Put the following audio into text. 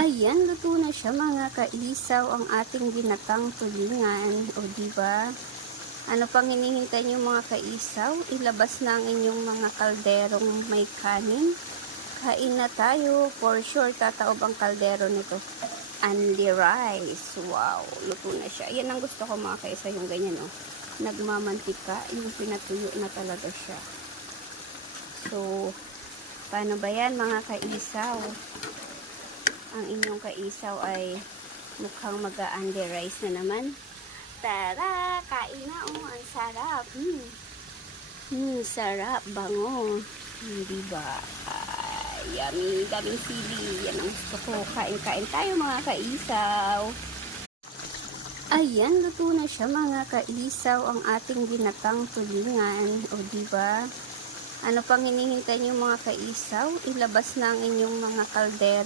Ayan, luto na siya mga kaisaw, ang ating ginatang tulingan. O diba? Ano pang hinihintay niyo mga kaisaw? Ilabas na ang inyong mga kalderong may kanin. Kain na tayo. For sure, tataob ang kaldero nito. Only rice. Wow, luto na siya. Yan ang gusto ko mga kaisaw, yung ganyan oh. Nagmamantika, yung pinatuyo na talaga siya. So, paano ba yan mga kaisaw? Ang inyong kaisaw ay mukhang mag-a-only rice na naman. Tara, kain na oh, ang sarap. Sarap, bango. Diba? Yummy, daming sili. Yan ang gusto ko. Kain-kain tayo mga kaisaw. Ayan, luto na siya mga kaisaw, ang ating ginatang tulingan. O diba? Ano pang hinihintay niyo mga kaisaw? Ilabas na ang inyong mga kaldero.